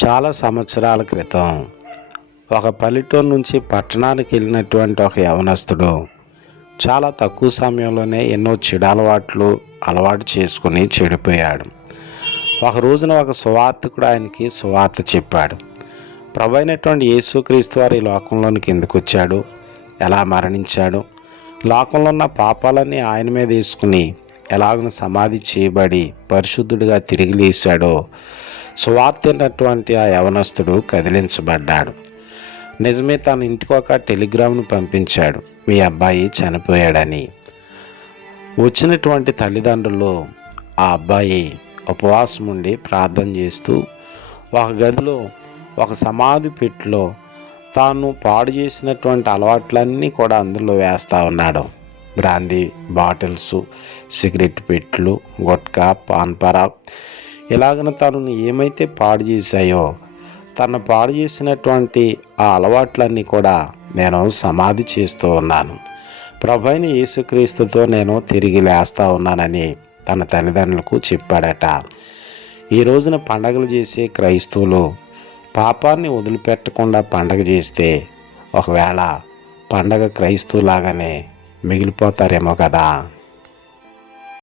చాలా సంవత్సరాల క్రితం ఒక పల్లెటూరు నుంచి పట్టణానికి వెళ్ళినటువంటి ఒక యవనస్తుడు చాలా తక్కువ సమయంలోనే ఎన్నో చెడు అలవాటు చేసుకుని చెడిపోయాడు. ఒక రోజున ఒక సువార్తికుడు ఆయనకి సువార్త చెప్పాడు. ప్రభు అయినటువంటి యేసుక్రీస్తు వారు ఈ లోకంలోనికి ఎందుకు వచ్చాడు, ఎలా మరణించాడు, లోకంలో ఉన్న పాపాలన్నీ ఆయన మీద వేసుకుని ఎలాగో సమాధి చేయబడి పరిశుద్ధుడిగా తిరిగి లేచాడో సువార్త అయినటువంటి ఆ యవనస్తుడు కదిలించబడ్డాడు. నిజమే, తన ఇంటికి ఒక టెలిగ్రామ్ను పంపించాడు, మీ అబ్బాయి చనిపోయాడని. వచ్చినటువంటి తల్లిదండ్రులు ఆ అబ్బాయి ఉపవాసం ఉండి ప్రార్థన చేస్తూ ఒక గదిలో ఒక సమాధి పెట్టిలో తాను పాడు చేసినటువంటి అలవాట్లన్నీ కూడా అందులో వేస్తూ ఉన్నాడు. బ్రాందీ బాటిల్స్, సిగరెట్ పెట్టెలు, గుట్కా, పాన్పరా, ఇలాగన తను ఏమైతే పాడు చేశాయో తను పాడు చేసినటువంటి ఆ అలవాట్లన్నీ కూడా నేను సమాధి చేస్తూ ఉన్నాను, ప్రభువైన యేసుక్రీస్తుతో నేను తిరిగి లేస్తూ ఉన్నానని తన తల్లిదండ్రులకు చెప్పాడట. ఈ రోజున పండగలు చేసే క్రైస్తవులు పాపాన్ని వదిలిపెట్టకుండా పండగ చేస్తే ఒకవేళ పండగ క్రైస్తవులాగానే మిగిలిపోతారేమో కదా.